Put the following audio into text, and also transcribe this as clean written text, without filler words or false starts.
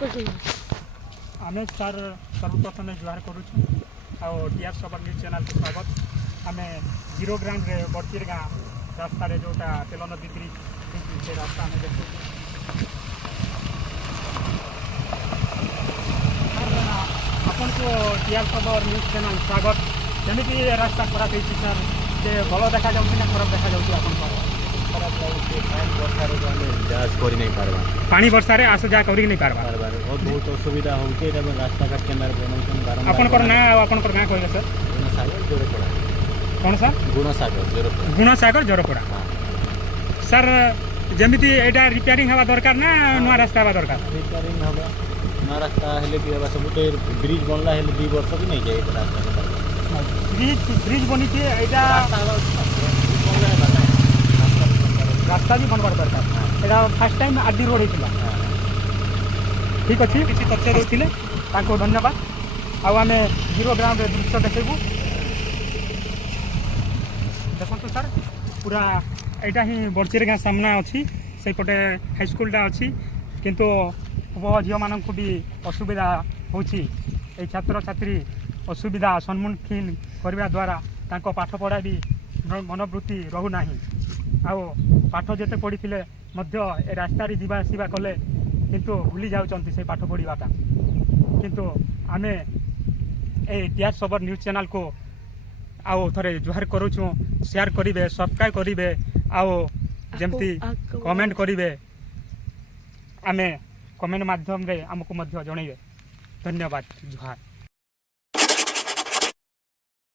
आमे सर सर्वप्रथम जुहार करुँ टीआर खबर न्यूज चैनल को स्वागत। आम जीरो ग्राउंड रे बड़चिर गाँ रास्ता जोटा तेल नदी ब्रिज से रास्ता आम देखु आपन को टीआर खबर न्यूज चैनल स्वागत। जमीती रास्ता खराब होती सर से भल देखा जाऊँ ना खराब देखा जाऊँ आपन खराब लगे पानी वर्षा आस जा कर नहीं पार्बा बहुत असुविधा होती रास्ता घाट केन्द्र बनाऊँ आपंकर ना आपंकर गाँ कहले सर कौन सा गुणसागर जोरपड़ा सर जमीती यहाँ रिपेयरिंग हवा दरकार ना नुआ रास्ता हवा दरकार रिपेयरिंग हवा नुआ रास्ता हेले भी हवा सब ब्रिज बनला हेले 2 वर्ष भी नहीं जाए रास्ता ब्रिज बनी रास्ता भी बनवार दरकार यहाँ फास्ट टाइम आरडी रोड होता ठीक अच्छे किसी तथ्य देते धन्यवाद। आम जीरो ग्राउंड दृश्य देखू देखो सर पूरा यहाँ ही बड़चिर गाँ सामना अच्छी से पटे हाईस्कलटा अच्छी किंतु पुओ झील मानक भी असुविधा होची छात्र छात्री असुविधा सम्मुखीन करने द्वारा तांको पाठ पढ़ा भी मनोवृत्ति रोना आउ पाठ जिते पढ़ी रास्ता जावा आसवा कले किंतु भूली जाऊँच से पाठ पढ़ाटा किंतु आमे टीआर खबर न्यूज चैनल को आउ थरे जुहार करुचु शेयर करेंगे सब्सक्राइब करेंगे आउ जमती कमेंट करेंगे आमे कमेंट माध्यम रे आमको जनइबे। धन्यवाद जुहार।